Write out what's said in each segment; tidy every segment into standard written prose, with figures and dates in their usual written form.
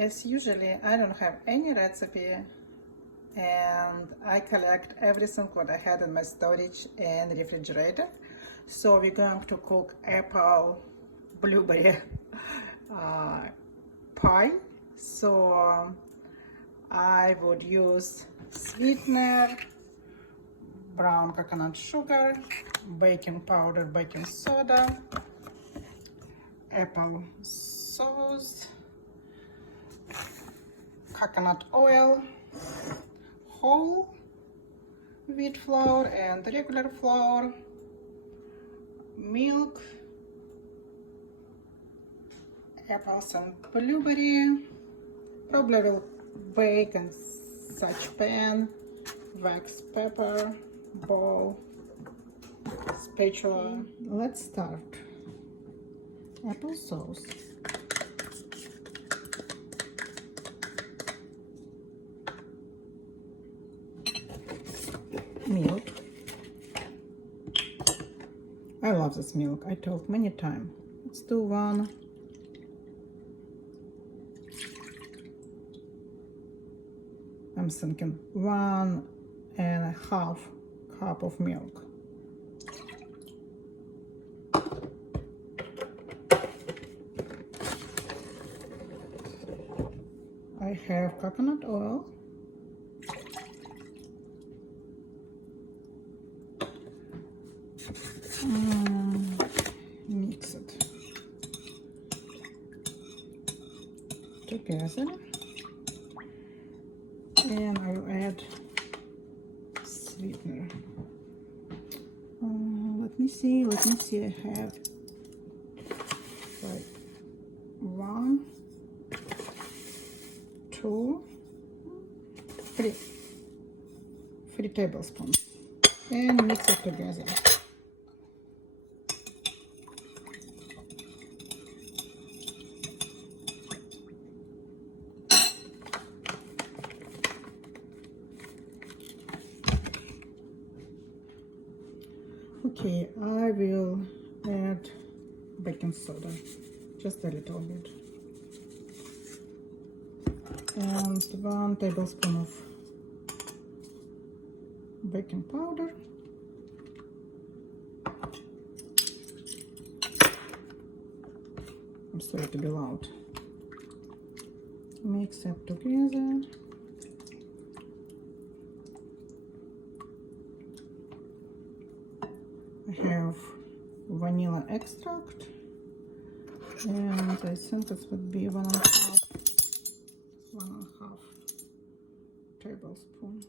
As usually, I don't have any recipe, and I collect everything what I had in my storage and refrigerator. So we're going to cook apple blueberry pie. So I would use sweetener, brown coconut sugar, baking powder, baking soda, apple sauce, coconut oil, whole wheat flour and regular flour, milk, apples and blueberry. Probably will bake in such pan, wax pepper, bowl, spatula. Let's start. Applesauce, milk. I love this milk. I told many times. Let's do one. I'm thinking 1.5 cup of milk. I have coconut oil. Mix it together. And I will add sweetener. Let me see. I have like 1, 2, 3 tablespoons, and mix it together. Okay, I will add baking soda, just a little bit, and 1 tablespoon of baking powder, I'm sorry to be loud. Mix it together. I have vanilla extract, and I think this would be 1.5 tablespoon.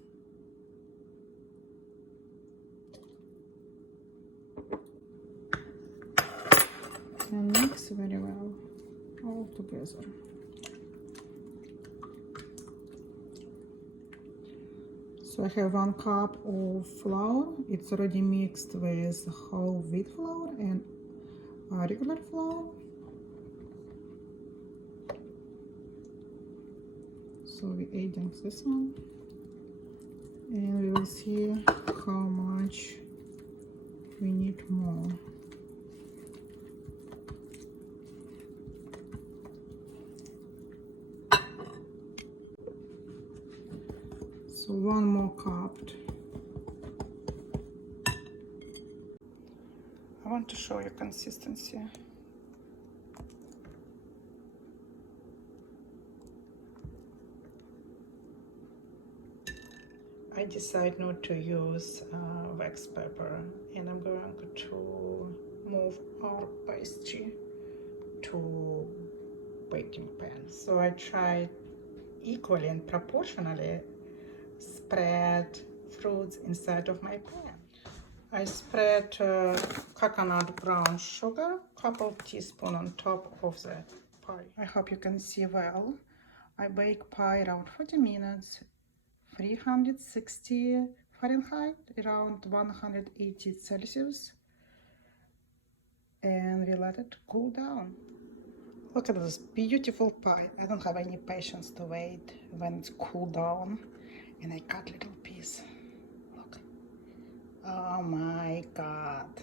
And mix very well all together. So I have 1 cup of flour. It's already mixed with whole wheat flour and regular flour. So we're adding this one, and we will see how much we need more. So 1 more cup. I want to show you consistency. I decide not to use wax pepper, and I'm going to move our pastry to baking pan. So I tried equally and proportionally spread fruits inside of my pan. I spread coconut brown sugar, couple teaspoons on top of the pie. I hope you can see well. I bake pie around 40 minutes, 360 Fahrenheit, around 180 Celsius, and we let it cool down. Look at this beautiful pie. I don't have any patience to wait when it's cooled down, and I cut little piece. Look. Oh my God.